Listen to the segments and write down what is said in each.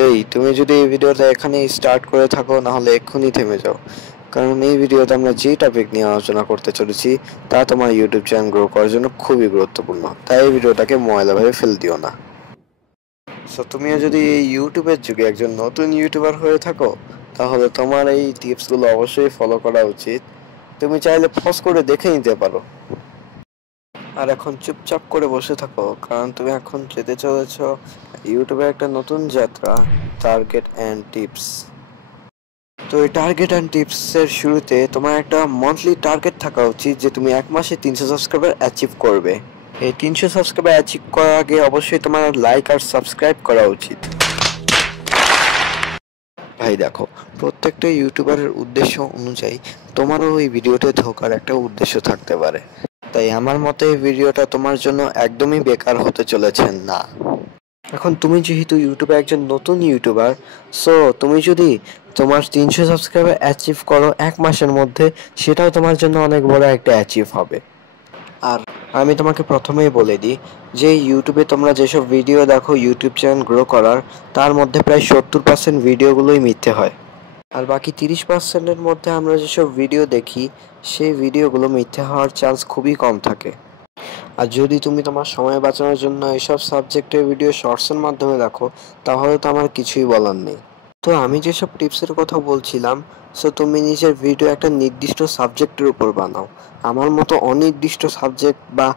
এই তুমি যদি এই ভিডিওটা এখানেই স্টার্ট করে থাকো নাহলে এক্ষুনি থেমে যাও, কারণ এই ভিডিওতে আমরা যে টপিক নিয়ে আলোচনা করতে চলেছি তা তোমার ইউটিউব চ্যানেল গ্রো করার জন্য খুবই গুরুত্বপূর্ণ, তাই এই ভিডিওটাকে ময়লা ভেবে ফেল দিও না। সো তুমিও যদি এই ইউটিউবের যুগে একজন নতুন ইউটিউবার হয়ে থাকো তাহলে তোমার এই টিপসগুলো অবশ্যই ফলো করা উচিত। তুমি চাইলে পজ করে দেখে নিতে পারো, আর এখন চুপচাপ করে বসে থাকো, কারণ তুমি এখন যেতে চলেছ ইউটিউবের একটা নতুন যাত্রা, টার্গেট অ্যান্ড টিপস। তো এই টার্গেট অ্যান্ড টিপসের শুরুতে তোমার একটা মান্থলি টার্গেট থাকা উচিত যে তুমি এক মাসে 300 সাবস্ক্রাইবার অ্যাচিভ করবে। এই 300 সাবস্ক্রাইবার অ্যাচিভ করার আগে অবশ্যই তোমার লাইক আর সাবস্ক্রাইব করা উচিত। ভাই দেখো, প্রত্যেকটা ইউটিউবারের উদ্দেশ্য অনুযায়ী তোমারও ওই ভিডিওতে ঢোকার একটা উদ্দেশ্য থাকতে পারে, তাই আমার মতে এই ভিডিওটা তোমার জন্য একদমই বেকার হতে চলেছে না। এখন তুমি যেহেতু ইউটিউবে একজন নতুন ইউটিউবার, সো তুমি যদি তোমার 300 সাবস্ক্রাইবার অ্যাচিভ করো এক মাসের মধ্যে, সেটাও তোমার জন্য অনেক বড় একটা অ্যাচিভ হবে। আর আমি তোমাকে প্রথমেই বলে দিই যে ইউটিউবে তোমরা যেসব ভিডিও দেখো ইউটিউব চ্যানেল গ্রো করার, তার মধ্যে প্রায় 70% ভিডিওগুলোই মিথ্যে হয়, আর বাকি 30%-এর মধ্যে আমরা যেসব ভিডিও দেখি সেই ভিডিওগুলো মিথ্যে হওয়ার চান্স খুবই কম থাকে। আর যদি তুমি তোমার সময় বাঁচানোর জন্য এসব সাবজেক্টের ভিডিও শর্টসের মাধ্যমে দেখো তাহলে তো আমার কিছুই বলার নেই। তো আমি যেসব টিপসের কথা বলছিলাম, সো তুমি নিজের ভিডিও একটা নির্দিষ্ট সাবজেক্টের উপর বানাও। আমার মতো অনির্দিষ্ট সাবজেক্ট বা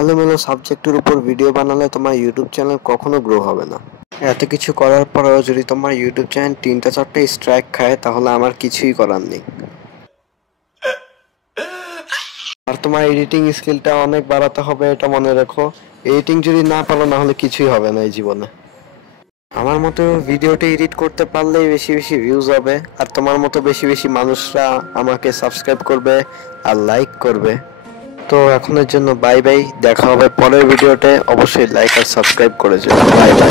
এলোমেলো সাবজেক্টের উপর ভিডিও বানালে তোমার ইউটিউব চ্যানেল কখনো গ্রো হবে না। এত কিছু করার পরেও যদি তোমার ইউটিউব চ্যানেল 3-4টে স্ট্রাইক খায় তাহলে আমার কিছুই করার নেই। আর তোমার এডিটিং স্কিলটা অনেক বাড়াতে হবে, এটা মনে রেখো। এডিটিং যদি না পারো না হলে কিছুই হবে না এই জীবনে। আমার মতো ভিডিওটা এডিট করতে পারলেই বেশি বেশি ভিউজ হবে, আর তোমার মতো বেশি বেশি মানুষরা আমাকে সাবস্ক্রাইব করবে আর লাইক করবে। তো এখনের জন্য বাই বাই, দেখা হবে পরের ভিডিওতে। অবশ্যই লাইক আর সাবস্ক্রাইব করে যাও। Bye bye.